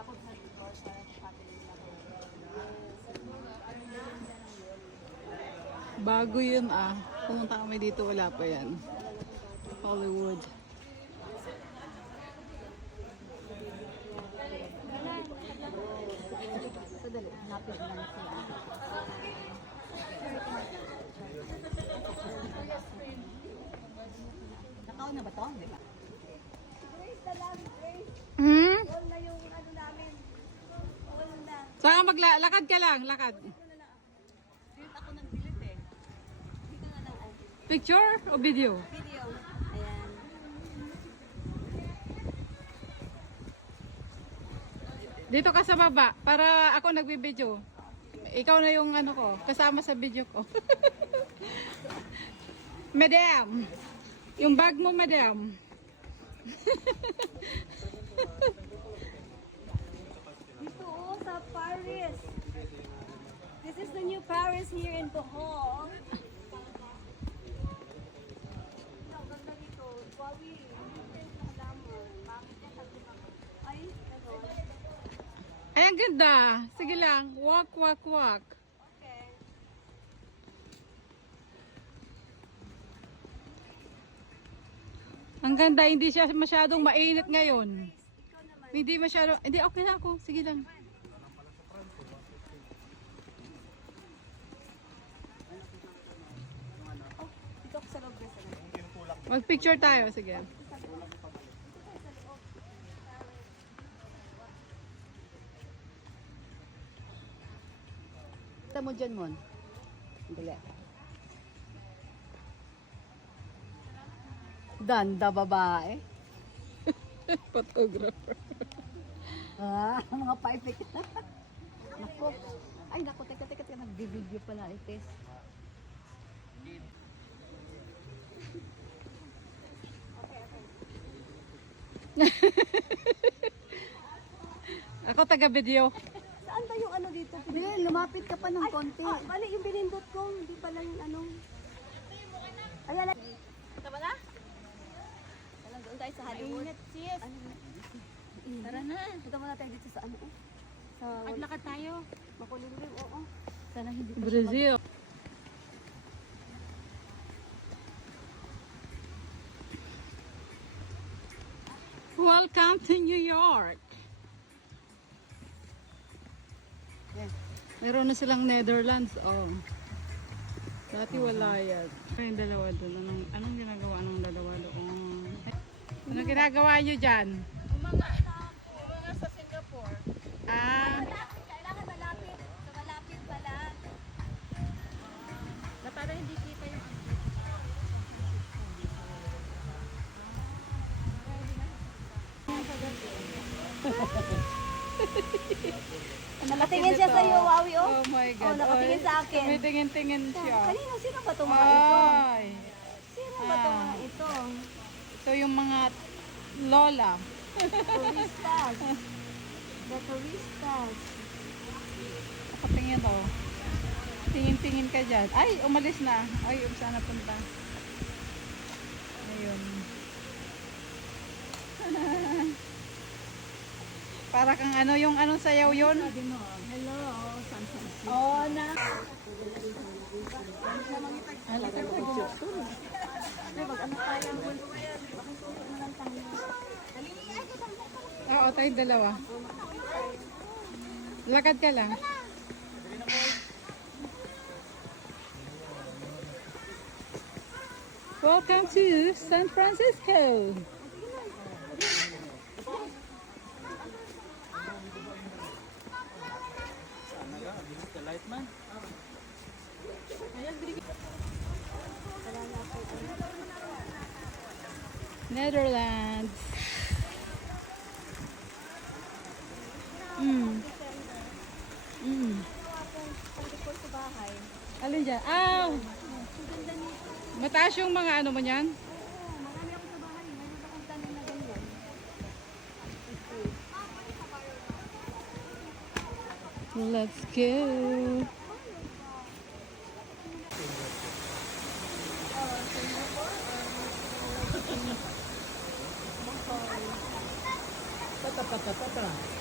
ako sa dito sa Catholic na ko. Bago yun ah. Pumunta kami dito, wala pa yan. Hollywood. Sadali, hanapin lang sila. Nakaon na ba to? Di ba? Hmm? All na yung ano namin. All na. Saan lakad ka lang, lakad. Dilit ako ng dilit eh. Dito na lang ako. Picture o video? Video. Ayan. Dito ka sa baba para ako nagbibideo. Ikaw na yung ano ko, kasama sa video ko. Madam. Yung bag mo, madam. Dito oh, sa Paris. This is the new Paris here in Bohol. Ang ganda dito. Huawei. Ay, gano'n. Ay, ang ganda. Sige lang. Walk, walk, walk. Okay. Ang ganda. Hindi siya masyadong mainit ngayon. Ikaw naman. Hindi masyadong. Hindi, okay na ako. Sige lang. Oh, dito ako sa loob na sa loob. Mag-picture tayo. Sige. Kita mo dyan, Mon. Dali. Danda babae. Photographer. Ah, mga paipik. Naku. Ay, naku, teka, nag-video pala, Ites. Ako taga-video. Saan ba yung ano dito? Hindi, lumapit ka pa ng konti. Bali, yung binindot ko, hindi pa lang yung anong... Ayan, tama na? Talang doon tayo sa Hollywood. Ingat, sis. Tara na. Punta muna tayo dito sa ano eh. Sa... Lakad tayo. Makulimlim, oo. Sana hindi pa Brazil. Welcome to New York. Meron na silang Netherlands, oh. Dati wala yan. Yung dalawa doon. Anong ginagawa ng dalawa doon? Anong ginagawa nyo dyan? Mga sa Singapore. Ah, Kailangan malapit. Sa malapit pala. Na para hindi kita yung... Nakatingin siya sa iyo, Wawi, oh. oh my God. Oh, nakatingin sa akin. Tumitingin-tingin siya. Kanino? Sino ba itong mga ito? Ay. Sino ba itong mga ito? Ito yung mga lola. Turistas. The turistas. Nakatingin oh. Tingin-tingin ka dyan. Ay, umalis na. Ay, saan na punta? Ayun. Para kang ano, yung anong sayaw yun? Hello, San Francisco. Oh, na. Ano tayo? Oo, tayong dalawa. Lakad ka lang. Welcome to San Francisco. Netherlands. Pagkipot sa bahay. Alin dyan? Aw! Mataas yung mga ano mo niyan? Marami ako sa bahay. Mayroon akong tanim na ganyan. Let's go. Singapore or